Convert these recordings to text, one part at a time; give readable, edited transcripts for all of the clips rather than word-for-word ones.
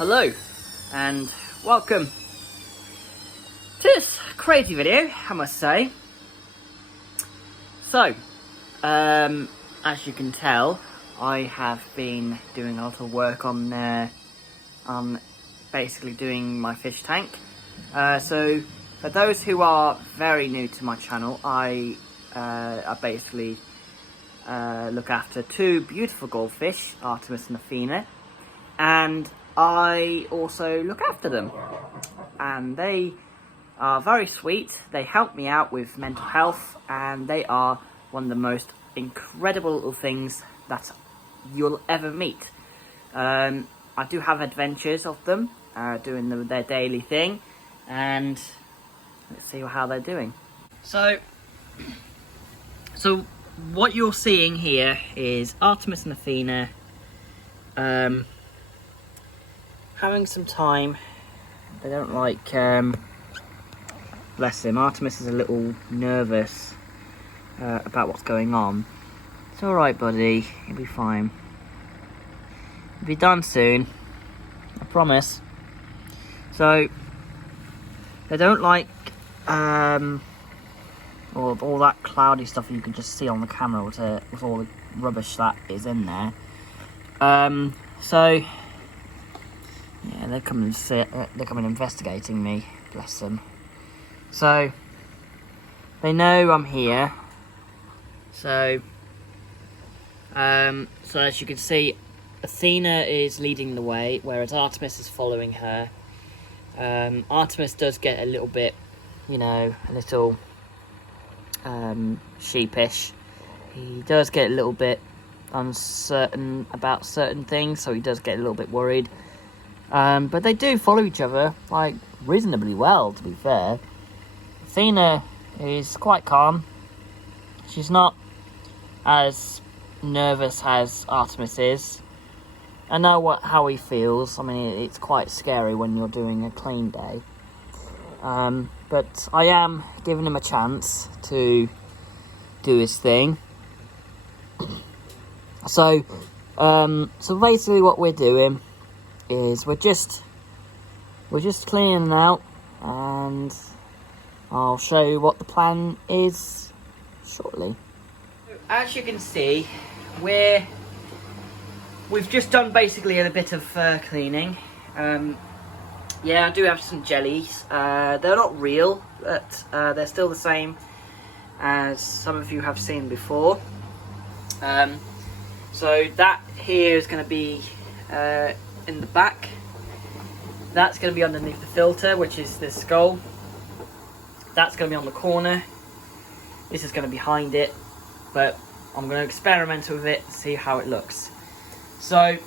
Hello and welcome to this crazy video, I must say. So, as you can tell, I have been doing a lot of work on basically doing my fish tank. So, for those who are very new to my channel, I basically look after two beautiful goldfish, Artemis and Athena, and I also look after them, and they are very sweet. They help me out with mental health, and they are one of the most incredible little things that you'll ever meet. I do have adventures of them doing their daily thing, and let's see how they're doing. So what you're seeing here is Artemis and Athena having some time. They don't like, bless him, Artemis is a little nervous about what's going on. It's alright, buddy, you'll be fine. You'll be done soon, I promise. So, they don't like all that cloudy stuff you can just see on the camera with all the rubbish that is in there. So yeah, they're coming investigating me, bless them. So they know I'm here. So as you can see, Athena is leading the way, whereas Artemis is following her. Artemis does get a little bit, a little sheepish. He does get a little bit uncertain about certain things, so he does get a little bit worried. But they do follow each other, like, reasonably well, to be fair. Athena is quite calm. She's not as nervous as Artemis is. I know how he feels. I mean, it's quite scary when you're doing a clean day. But I am giving him a chance to do his thing. So basically what we're doing is we're just cleaning out, and I'll show you what the plan is shortly. As you can see, we've just done basically a bit of cleaning. Yeah, I do have some jellies. They're not real, but they're still the same as some of you have seen before. So that here is going to be in the back. That's going to be underneath the filter, which is this skull. That's going to be on the corner. This is going to be behind it, but I'm going to experiment with it, see how it looks. So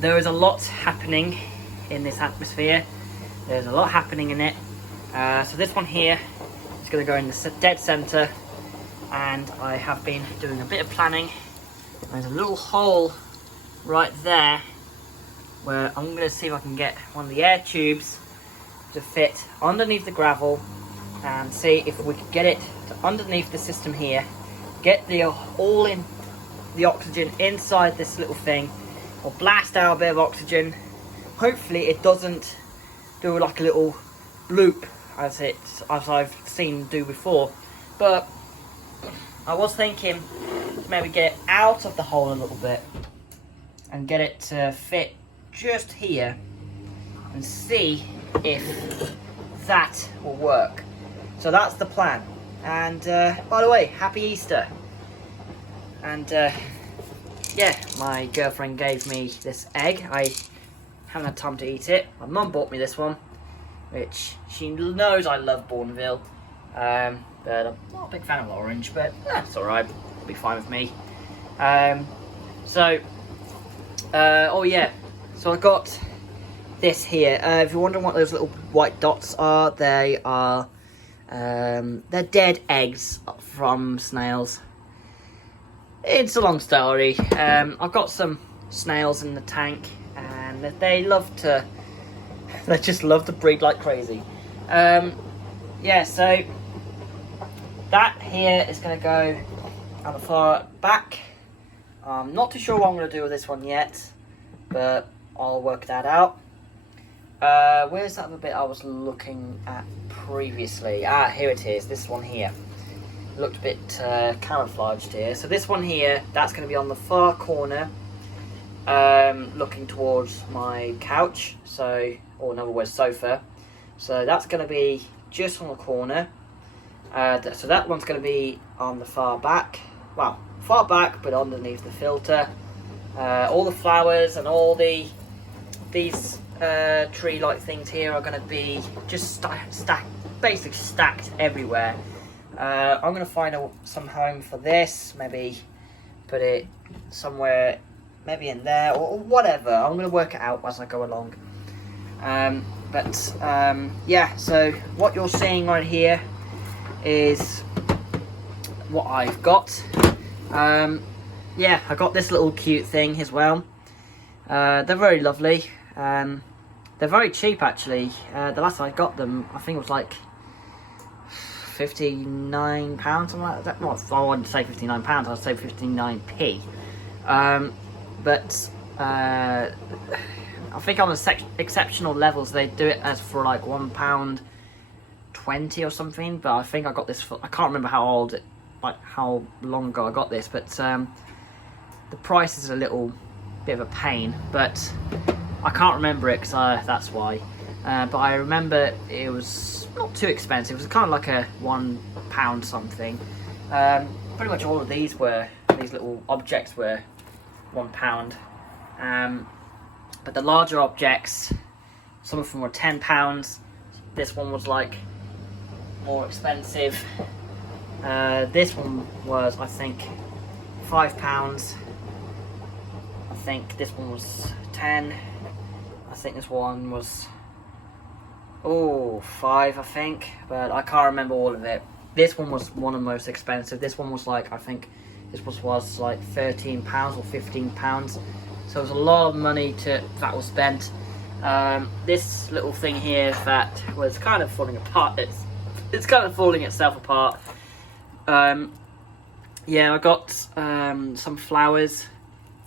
there is a lot happening in this atmosphere. There's a lot happening in it. So this one here is going to go in the dead center, and I have been doing a bit of planning. There's a little hole right there where I'm going to see if I can get one of the air tubes to fit underneath the gravel, and see if we can get it to underneath the system here, get all in the oxygen inside this little thing, or blast out a bit of oxygen. Hopefully it doesn't do like a little loop as I've seen do before, but I was thinking to maybe get it out of the hole a little bit and get it to fit just here, and see if that will work. So that's the plan. And by the way, happy Easter. And yeah, my girlfriend gave me this egg. I haven't had time to eat it. My mum bought me this one, which she knows I love Bourneville. But I'm not a big fan of orange, but it's alright. It'll be fine with me. Oh yeah, so I got this here. If you're wondering what those little white dots are, they are they're dead eggs from snails. It's a long story. I've got some snails in the tank, and they just love to breed like crazy. Yeah, so that here is going to go on the far back. I'm not too sure what I'm going to do with this one yet, but I'll work that out. Where's that other bit I was looking at previously? Ah, here it is, this one here. It looked a bit camouflaged here. So this one here, that's going to be on the far corner, looking towards my couch, so, or in other words, sofa. So that's going to be just on the corner. So that one's going to be on the far back. Well, far back, but underneath the filter. All the flowers and all these tree-like things here are going to be just basically stacked everywhere. I'm going to find some home for this. Maybe put it somewhere, maybe in there or whatever. I'm going to work it out as I go along. Yeah, so what you're seeing right here is what I've got. Yeah, I got this little cute thing as well. They're very lovely. They're very cheap actually. The last time I got them, I think it was like £59, something like that. Well, I wouldn't say £59, I'd say 59p. I think on the exceptional levels they do it as for like £1.20 or something. But I think I got this for, I can't remember how long ago I got this, but the price is a little bit of a pain, but I can't remember it because that's why. But I remember it was not too expensive. It was kind of like a £1 something. Pretty much all of these little objects were £1. But the larger objects, some of them were £10. This one was like more expensive. This one was, I think, £5. I think this one was 10. I think this one was 5, I think, but I can't remember all of it. This one was one of the most expensive. This one was like, I think this was like £13 or £15. So it was a lot of money that was spent. This little thing here that was kind of falling apart. It's kind of falling itself apart. Yeah, I got some flowers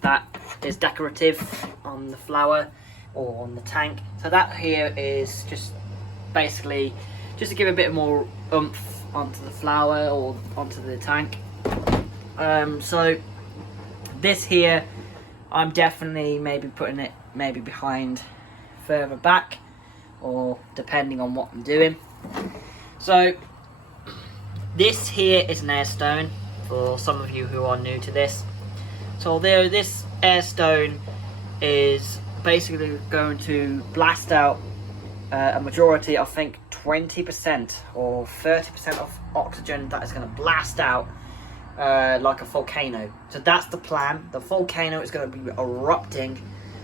that is decorative on the flower or on the tank. So that here is just basically just to give a bit more oomph onto the flower or onto the tank. So this here, I'm definitely maybe putting it behind further back, or depending on what I'm doing. So this here is an air stone for some of you who are new to this. So this air stone is basically going to blast out a majority, I think 20% or 30% of oxygen that is going to blast out like a volcano. So that's the plan. The volcano is going to be erupting,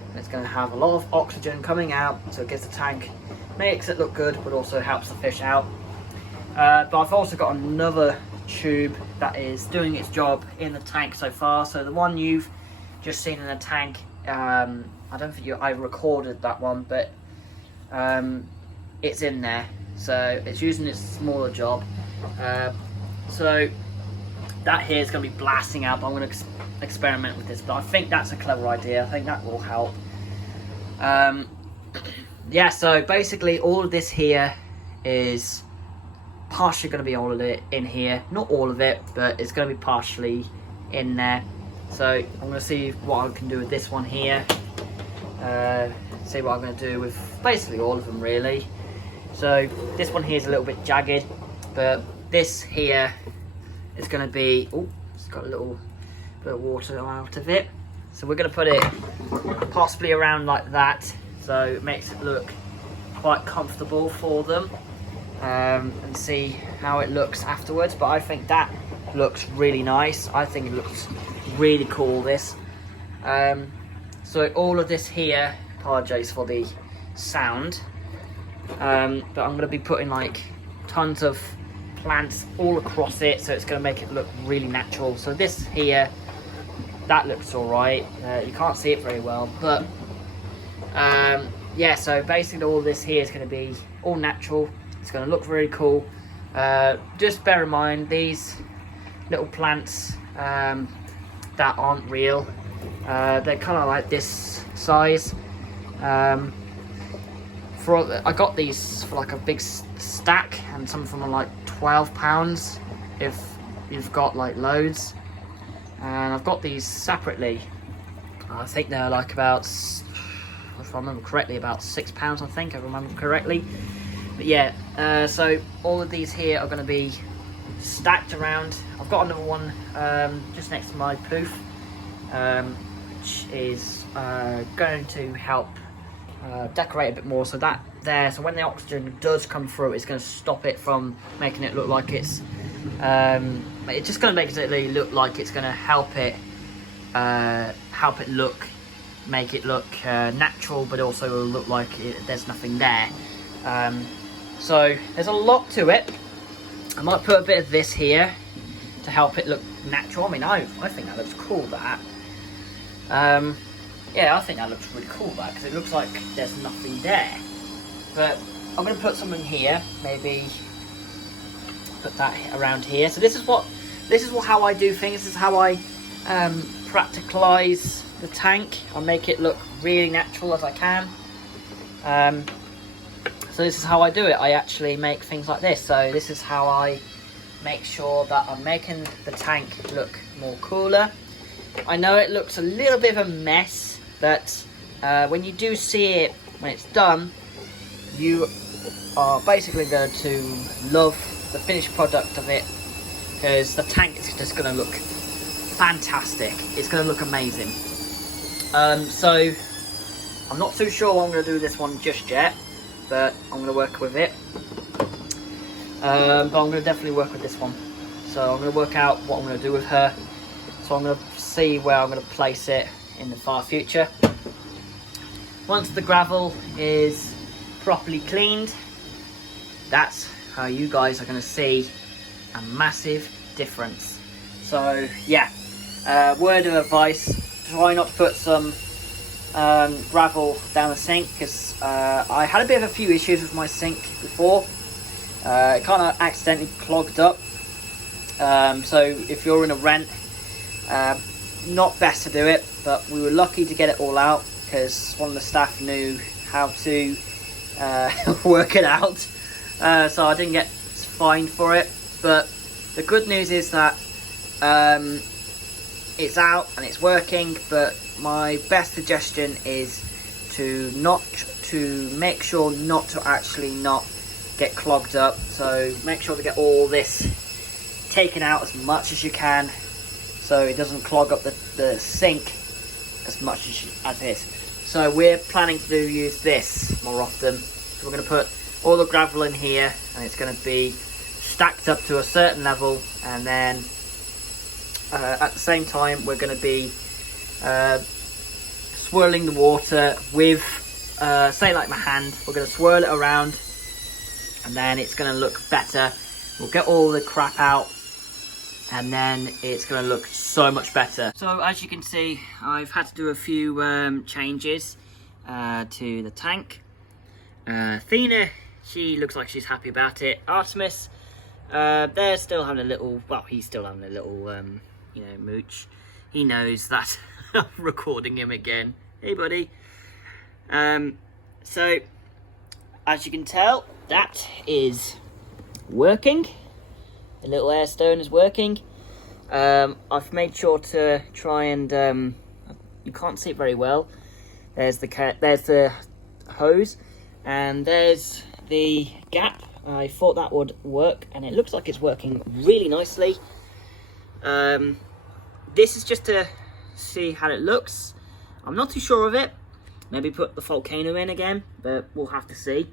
and it's going to have a lot of oxygen coming out, so it gives the tank, makes it look good, but also helps the fish out. But I've also got another tube that is doing its job in the tank so far. So the one you've just seen in the tank, I don't think I recorded that one, but it's in there, so it's using its smaller job. So that here is going to be blasting out, but I'm going to experiment with this, but I think that's a clever idea. I think that will help. Yeah, so basically all of this here is partially going to be all of it in here. Not all of it, but it's going to be partially in there. So I'm going to see what I can do with this one here. See what I'm going to do with basically all of them really. So this one here is a little bit jagged, but this here is going to be, oh, it's got a little bit of water out of it. So we're going to put it possibly around like that, so it makes it look quite comfortable for them. And see how it looks afterwards. But I think that looks really nice. I think it looks really cool, this. So all of this here, apologize for the sound, but I'm going to be putting like tons of plants all across it, so it's going to make it look really natural. So this here, that looks alright. You can't see it very well, but yeah, so basically all this here is going to be all natural. It's going to look very cool. Just bear in mind these little plants that aren't real. They're kind of like this size. I got these for like a big stack, and some of them are like £12 if you've got like loads. And I've got these separately. I think they're like about, if I remember correctly, about £6. I think I remember correctly. But yeah, so all of these here are going to be stacked around. I've got another one just next to my poof, which is going to help decorate a bit more, so that there, so when the oxygen does come through, it's going to stop it from making it look like it's just going to basically look like it's going to help it make it look natural, but also look like there's nothing there. So there's a lot to it. I might put a bit of this here to help it look natural. I mean, I think that looks cool, that. Yeah, I think that looks really cool, that, because it looks like there's nothing there. But I'm going to put something here, maybe put that around here. So this is how I do things. This is how I practicalize the tank. I'll make it look really natural as I can. So this is how I do it. I actually make things like this. So this is how I make sure that I'm making the tank look more cooler. I know it looks a little bit of a mess, but when you do see it, when it's done, you are basically going to love the finished product of it, because the tank is just going to look fantastic. It's going to look amazing. So I'm not too sure what I'm going to do with this one just yet, but I'm going to work with it. But I'm going to definitely work with this one. So I'm going to work out what I'm going to do with her. So I'm going to see where I'm going to place it in the far future. Once the gravel is properly cleaned, that's how you guys are going to see a massive difference. So yeah, word of advice, try not to put some gravel down the sink, because I had a bit of a few issues with my sink before. It kind of accidentally clogged up. So if you're in a rent, not best to do it, but we were lucky to get it all out, because one of the staff knew how to work it out. So I didn't get fined for it. But the good news is that it's out and it's working. But my best suggestion is to make sure not to actually not get clogged up. So make sure to get all this taken out as much as you can, so it doesn't clog up the sink as much as it is. So we're planning to use this more often. So we're going to put all the gravel in here, and it's going to be stacked up to a certain level, and then at the same time we're going to be swirling the water with, say like my hand, we're going to swirl it around, and then it's going to look better. We'll get all the crap out, and then it's going to look so much better. So as you can see, I've had to do a few changes to the tank. Athena, she looks like she's happy about it. Artemis, they're still having a little, well, he's still having a little, you know, mooch. He knows that I'm recording him again. Hey buddy. So as you can tell, that is working. The little air stone is working. I've made sure to try and you can't see it very well. There's the hose, and there's the gap. I thought that would work, and it looks like it's working really nicely. This is just to see how it looks. I'm not too sure of it. Maybe put the volcano in again, but we'll have to see.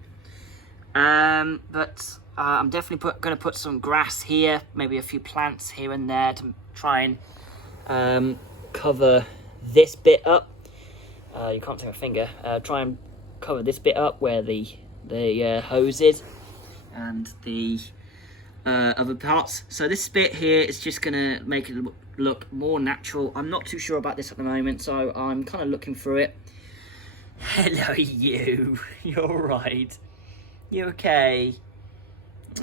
But I'm definitely going to put some grass here, maybe a few plants here and there to try and cover this bit up. You can't see my finger. Try and cover this bit up where the hose is, and the other parts. So this bit here is just going to make it look more natural. I'm not too sure about this at the moment, so I'm kind of looking through it. Hello, you. You're right. You okay? Oh.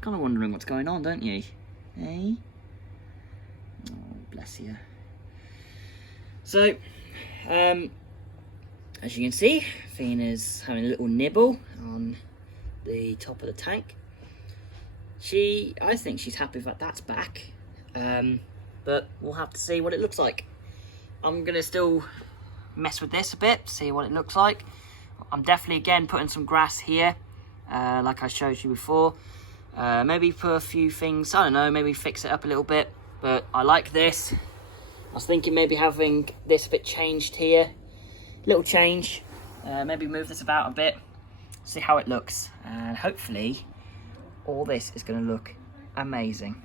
Kind of wondering what's going on, don't you? Eh? Oh, bless you. So, As you can see, Athena's having a little nibble on the top of the tank. I think she's happy that that's back, but we'll have to see what it looks like. I'm gonna still mess with this a bit, see what it looks like. I'm definitely again putting some grass here, like I showed you before. Maybe put a few things, I don't know, maybe fix it up a little bit, but I like this. I was thinking maybe having this a bit changed here, little change, maybe move this about a bit, see how it looks, and hopefully all this is going to look amazing.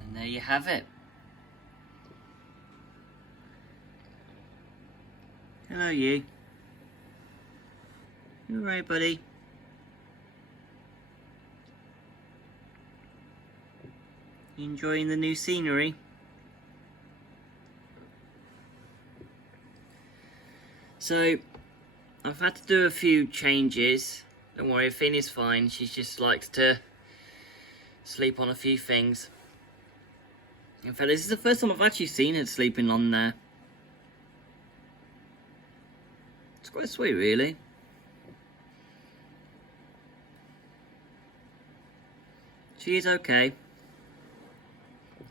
And there you have it. Hello, you. You alright, buddy? You enjoying the new scenery? So, I've had to do a few changes. Don't worry, Athena's fine. She just likes to sleep on a few things. In fact, this is the first time I've actually seen her sleeping on there. It's quite sweet, really. She is okay.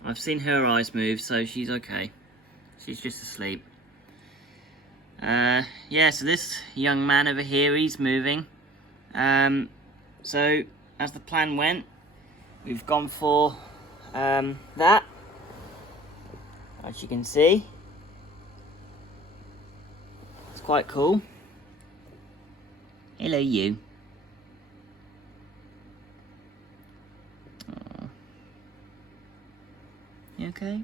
I've seen her eyes move, so she's okay. She's just asleep. Yeah, so this young man over here, he's moving. So, as the plan went, we've gone for that. As you can see. It's quite cool. Hello, you. Aww. You okay?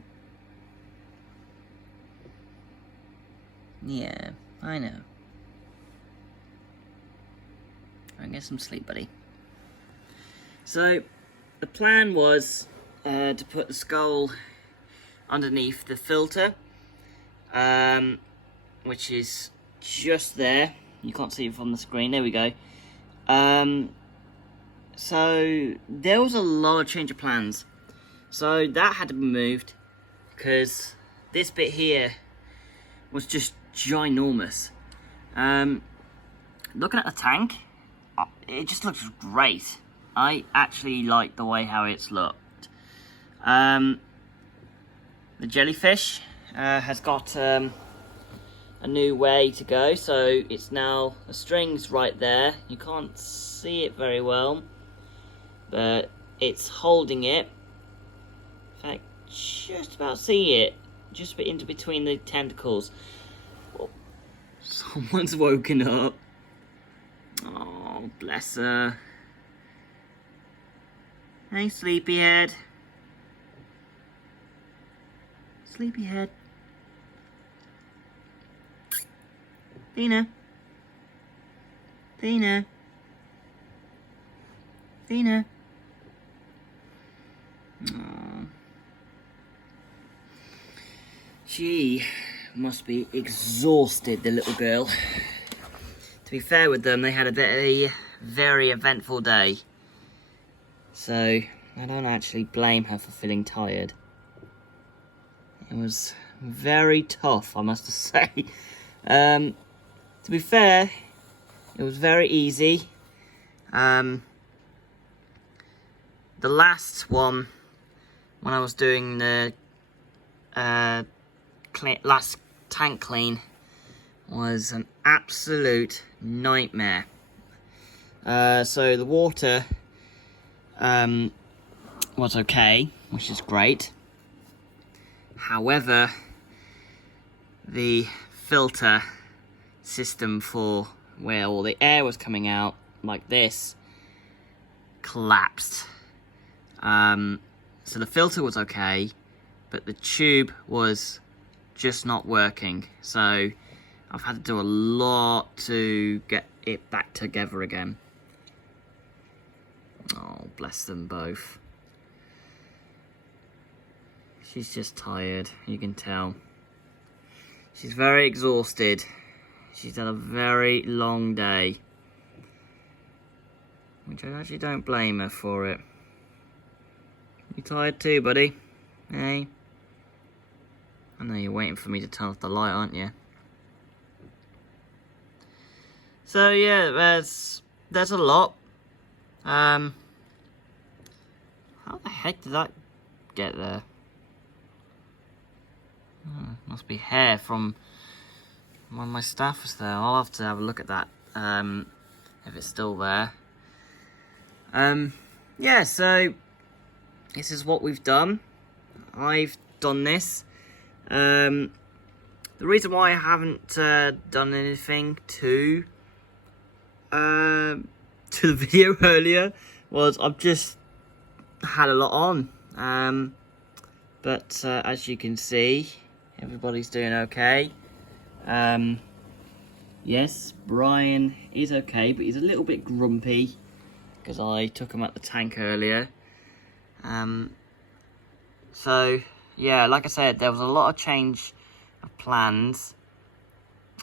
Yeah, I know. I'll get some sleep, buddy. So, the plan was to put the skull underneath the filter, which is just there. You can't see it from the screen. There we go. So, there was a large change of plans. So, that had to be moved because this bit here was just ginormous. Looking at the tank, it just looks great. I actually like the way how it's looked. The jellyfish has got a new way to go, so it's now, the string's right there. You can't see it very well, but it's holding it. In fact, just about see it, just a bit into between the tentacles. Oh, someone's woken up. Oh, bless her. Hey, sleepyhead. Sleepyhead. Athena. Athena. Athena. Aww. She must be exhausted, the little girl. To be fair with them, they had a very eventful day. So, I don't actually blame her for feeling tired. It was very tough, I must say. To be fair, it was very easy. The last one, when I was doing the last tank clean, was an absolute nightmare. So the water was okay, which is great. However, the filter system for where all the air was coming out, like this, collapsed. So the filter was okay, but the tube was just not working. So I've had to do a lot to get it back together again. Oh, bless them both. She's just tired, you can tell. She's very exhausted. She's had a very long day. Which I actually don't blame her for it. You tired too, buddy? Hey? I know you're waiting for me to turn off the light, aren't you? So yeah, there's a lot. How the heck did that get there? Oh, must be hair from when my staff was there. I'll have to have a look at that, if it's still there. Yeah, so this is what we've done. I've done this. The reason why I haven't done anything to the video earlier was I've just had a lot on. But as you can see, everybody's doing okay. Yes, Brian is okay, but he's a little bit grumpy because I took him at the tank earlier. So yeah, like I said, there was a lot of change of plans.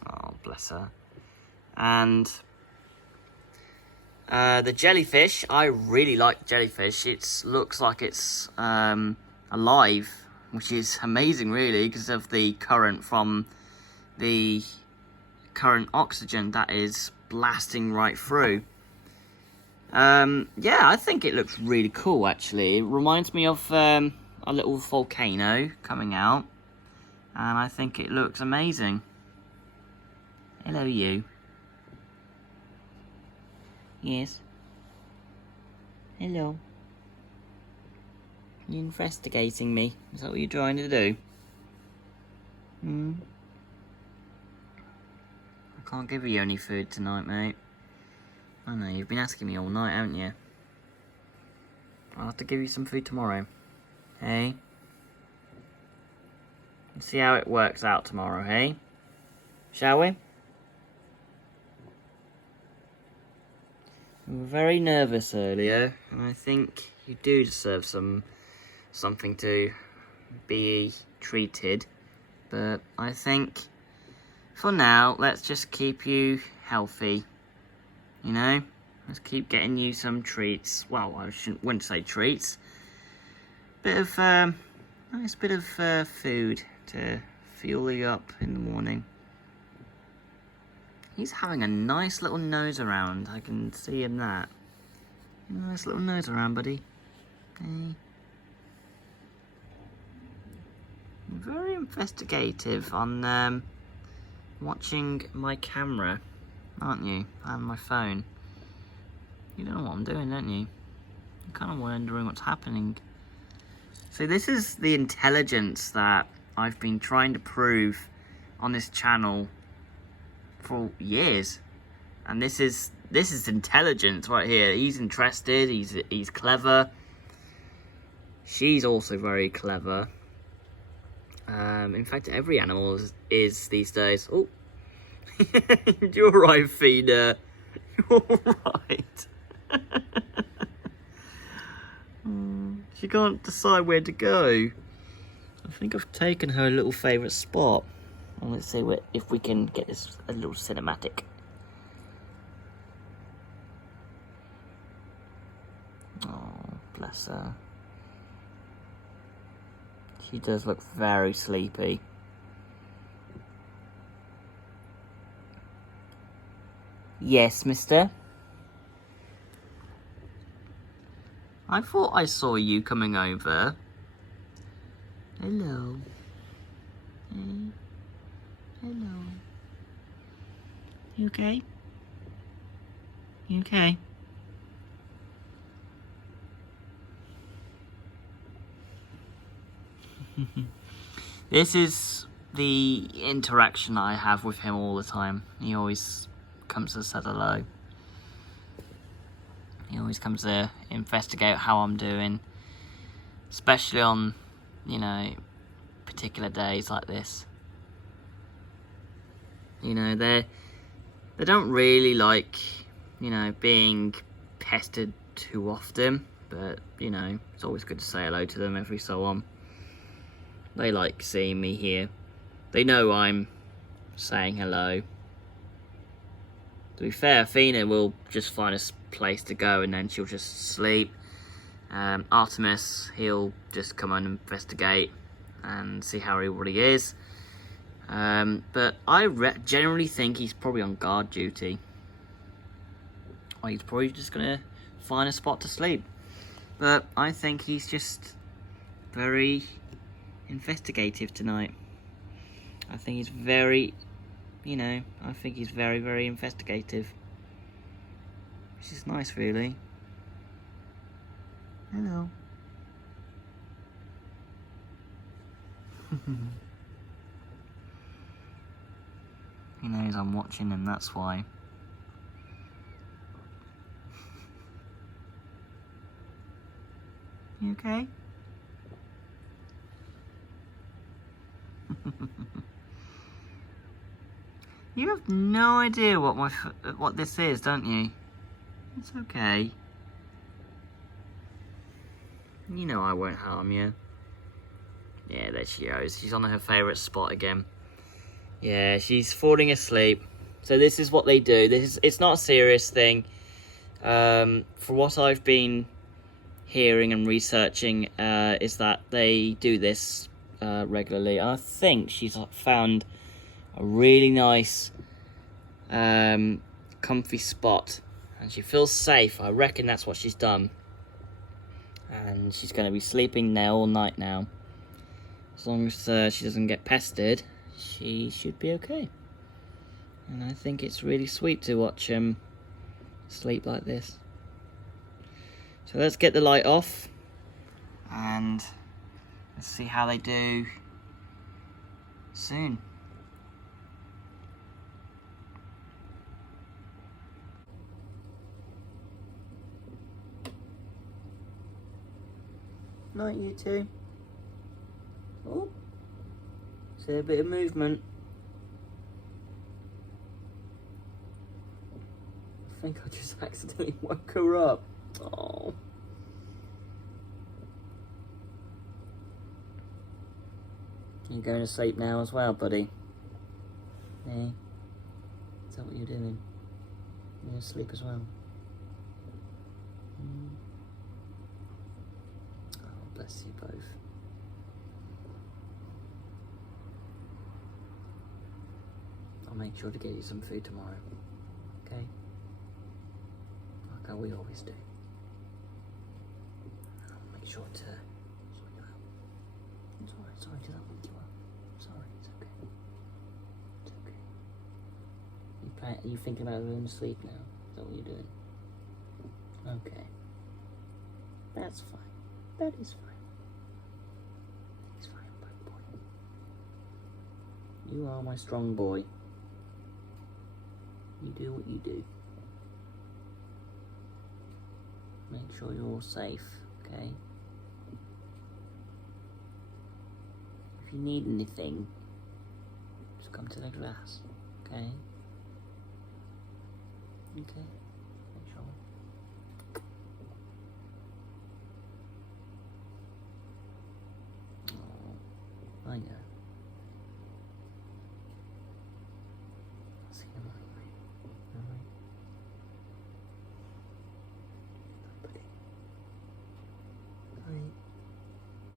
Oh, bless her. And the jellyfish, I really like jellyfish. It looks like it's alive, which is amazing really, because of the current from the current oxygen that is blasting right through. Yeah, I think it looks really cool actually. It reminds me of a little volcano coming out, and I think it looks amazing. Hello, you. Yes. Hello. You're investigating me. Is that what you're trying to do? I can't give you any food tonight, mate. I know, you've been asking me all night, haven't you? I'll have to give you some food tomorrow. Hey? Let's see how it works out tomorrow, hey? Shall we? We were very nervous earlier, and I think you do deserve something to be treated. But I think, for now, let's just keep you healthy. You know? Let's keep getting you some treats. Well, I wouldn't say treats. Nice bit of food to fuel you up in the morning. He's having a nice little nose around. I can see him that. Nice little nose around, buddy. Hey. Very investigative on watching my camera, aren't you? And my phone. You don't know what I'm doing, don't you? You're kind of wondering what's happening. So this is the intelligence that I've been trying to prove on this channel for years, and this is intelligence right here. He's interested. He's clever. She's also very clever. In fact, every animal is these days. Oh, you're right, Fina. You're right. She can't decide where to go. I think I've taken her little favourite spot. And let's see if we can get this a little cinematic. Oh, bless her. She does look very sleepy. Yes, mister? I thought I saw you coming over. Hello. Hey. Hello. You okay? You okay? This is the interaction I have with him all the time. He always comes to say hello. He always comes to investigate how I'm doing. Especially on, you know, particular days like this. You know, they don't really like, you know, being pestered too often, but, you know, it's always good to say hello to them every so on. They like seeing me here. They know I'm saying hello. To be fair, Athena will just find a place to go and then she'll just sleep. Artemis, he'll just come and investigate and see how everybody is. But I generally think he's probably on guard duty. Or he's probably just going to find a spot to sleep. But I think he's just very investigative tonight. I think he's very, you know, I think he's very, very investigative. Which is nice, really. Hello. He knows I'm watching him, that's why. You okay? You have no idea what this is, don't you? It's okay. You know I won't harm you. Yeah, there she goes. She's on her favourite spot again. Yeah, she's falling asleep. So this is what they do. It's not a serious thing. For what I've been hearing and researching, is that they do this regularly. I think she's found a really nice, comfy spot, and she feels safe. I reckon that's what she's done. And she's going to be sleeping there all night now. As long as she doesn't get pestered, she should be okay. And I think it's really sweet to watch sleep like this. So let's get the light off and let's see how they do soon. Night, you two. Oh, see a bit of movement. I think I just accidentally woke her up. Oh. You're going to sleep now as well, buddy? Hey? Is that what you're doing? You're going to sleep as well? Oh, bless you both. I'll make sure to get you some food tomorrow. Okay? Like how we always do. I'll make sure to sort you out. It's alright, sorry to that wake you up. Sorry, it's okay. It's okay. Are you thinking about going to sleep now? Is that what you're doing? Okay. That's fine. That is fine. It's fine, bad boy. You are my strong boy. You do what you do. Make sure you're all safe, okay? If you need anything, just come to the glass, okay? Okay? Make sure. Oh, I know. I'll see you in the morning.